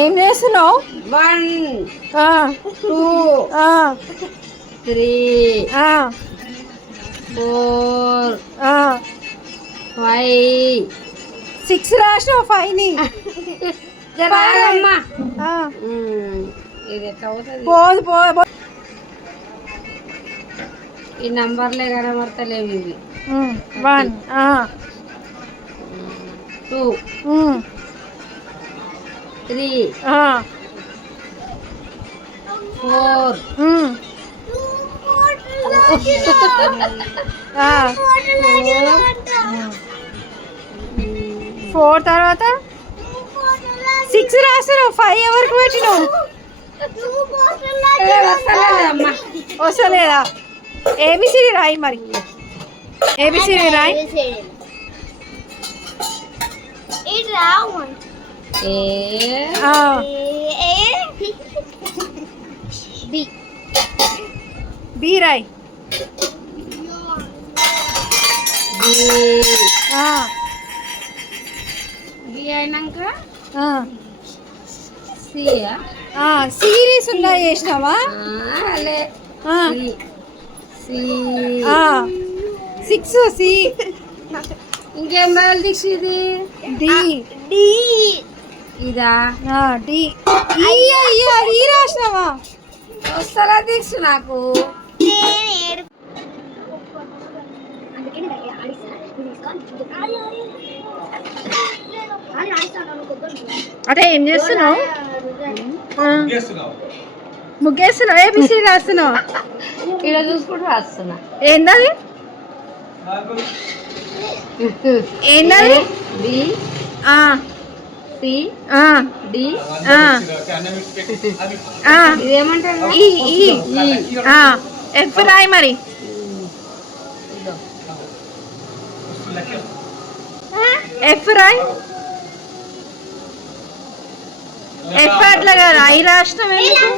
ఏం చేస్తున్నావు? 1 2 3 4 5 6 రాసినావు 5 ని. జరగమ్మా ఇది ఎట్లా అవుతుంది? పోదు పో. ఈ నంబర్లే కనబడతలేవు ఇవి. 1 2 3 4 4 తర్వాత 6 రాసినావు. 5 ఎవరికి పెట్టినావు? అమ్మా వస్తలేదా? ఏబిసిడి రాయి మరి. ఏబిసిడి రాయి. బి రాయి. బి అయినాక సిరీస్ ఉందా చేసినావా? 6 సి. ఇంకేం రాయాలి దీక్ష? ఇది డి. ఇదా డి. ఈ రాసినావా? వస్తారా దీక్ష నాకు? అంటే ఏం చేస్తున్నావు? ముగ్గేస్తున్నావు. ఏబిసిడి రాస్తున్నావు. ఇలా చూసుకుంటూ రాస్తున్నా. ఏందది? ఏందది? B C D. ఇదేమంటారు? ఎఫ్ రాయి మరి. ఎఫ్ రాయి. ఎఫ్ అట్లా కదా. ఐ రాష్ట్రం ఎందుకు?